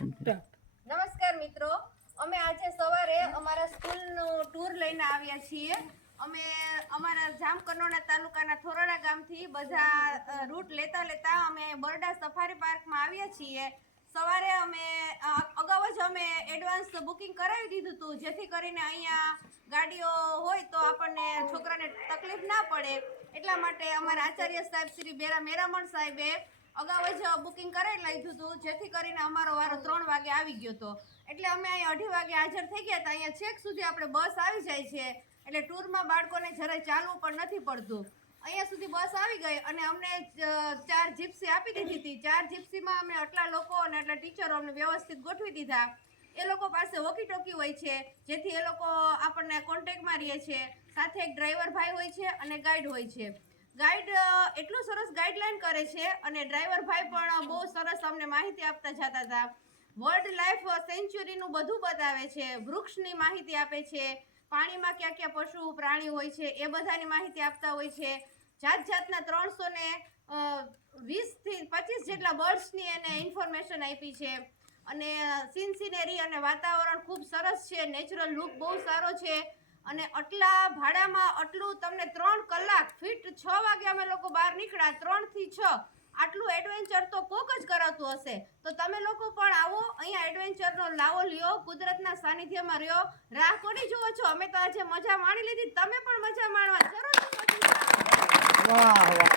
નમસ્કાર મિત્રો. અમે આજે સવારે અમારા સ્કૂલનો ટૂર લઈને આવ્યા છીએ. અમે અમારા જામકંડોરણા તાલુકાના થોરડા ગામથી બધા રૂટ લેતા લેતા અમે બરડા સફારી પાર્કમાં આવ્યા છીએ. સવારે અમે અગાઉ જ અમે એડવાન્સ બુકિંગ કરાવી દીધું હતું જેથી કરીને અહીંયા ગાડીઓ હોય તો આપણને છોકરાને તકલીફ ના પડે. એટલા માટે અમારા આચાર્ય સાહેબ શ્રી બેરા મેરામણ સાહેબે અગાઉ જ બુકિંગ કરાવી લીધું હતું, જેથી કરીને અમારો વારો ત્રણ વાગે આવી ગયો હતો. એટલે અમે અહીં અઢી વાગે હાજર થઈ ગયા હતા. અહીંયા છેક સુધી આપણે બસ આવી જાય છે. એટલે ટૂરમાં બાળકોને જરાય ચાલવું પણ નથી પડતું. અહીંયા સુધી બસ આવી ગઈ અને અમને ચાર જીપ્સી આપી દીધી હતી. ચાર જીપ્સીમાં અમે આટલા લોકો અને આટલા ટીચરો અમને વ્યવસ્થિત ગોઠવી દીધા. એ લોકો પાસે વોકી ટોકી હોય છે, જેથી એ લોકો આપણને કોન્ટેક્ટમાં રહે છે. સાથે એક ડ્રાઈવર ભાઈ હોય છે અને ગાઈડ હોય છે. ગાઈડ એટલું સરસ ગાઈડલાઈન કરે છે અને ડ્રાઈવર ભાઈ પણ બહુ સરસ અમને માહિતી આપતા જતા હતા વર્લ્ડ લાઈફ સેન્ચ્યુરીનું બધું બતાવે છે, વૃક્ષની માહિતી આપે છે, પાણીમાં ક્યાં ક્યાં પશુ, પ્રાણી હોય છે, એ બધાની માહિતી આપતા હોય છે. જાત જાતના ત્રણસો ને વીસથી પચીસ જેટલા બર્ડ્સની એને ઇન્ફોર્મેશન આપી છે. અને સીન સિનેરી અને વાતાવરણ ખૂબ સરસ છે નેચરલ લુક બહુ સારો છે. અને આટલા ભાડામાં આટલું તમને ત્રણ કલાક ફિટ છ વાગે અમે લોકો બહાર નીકળ્યા ત્રણથી છ. આટલું એડવેન્ચર તો કોક જ કરાવતું હશે. તો તમે લોકો પણ આવો, અહીંયા એડવેન્ચરનો લાવો લ્યો, કુદરતના સાનિધ્યમાં રહ્યો. રાહ કોની જુઓ છો? અમે તો આજે મજા માણી લીધી. તમે પણ મજા માણવા જરૂર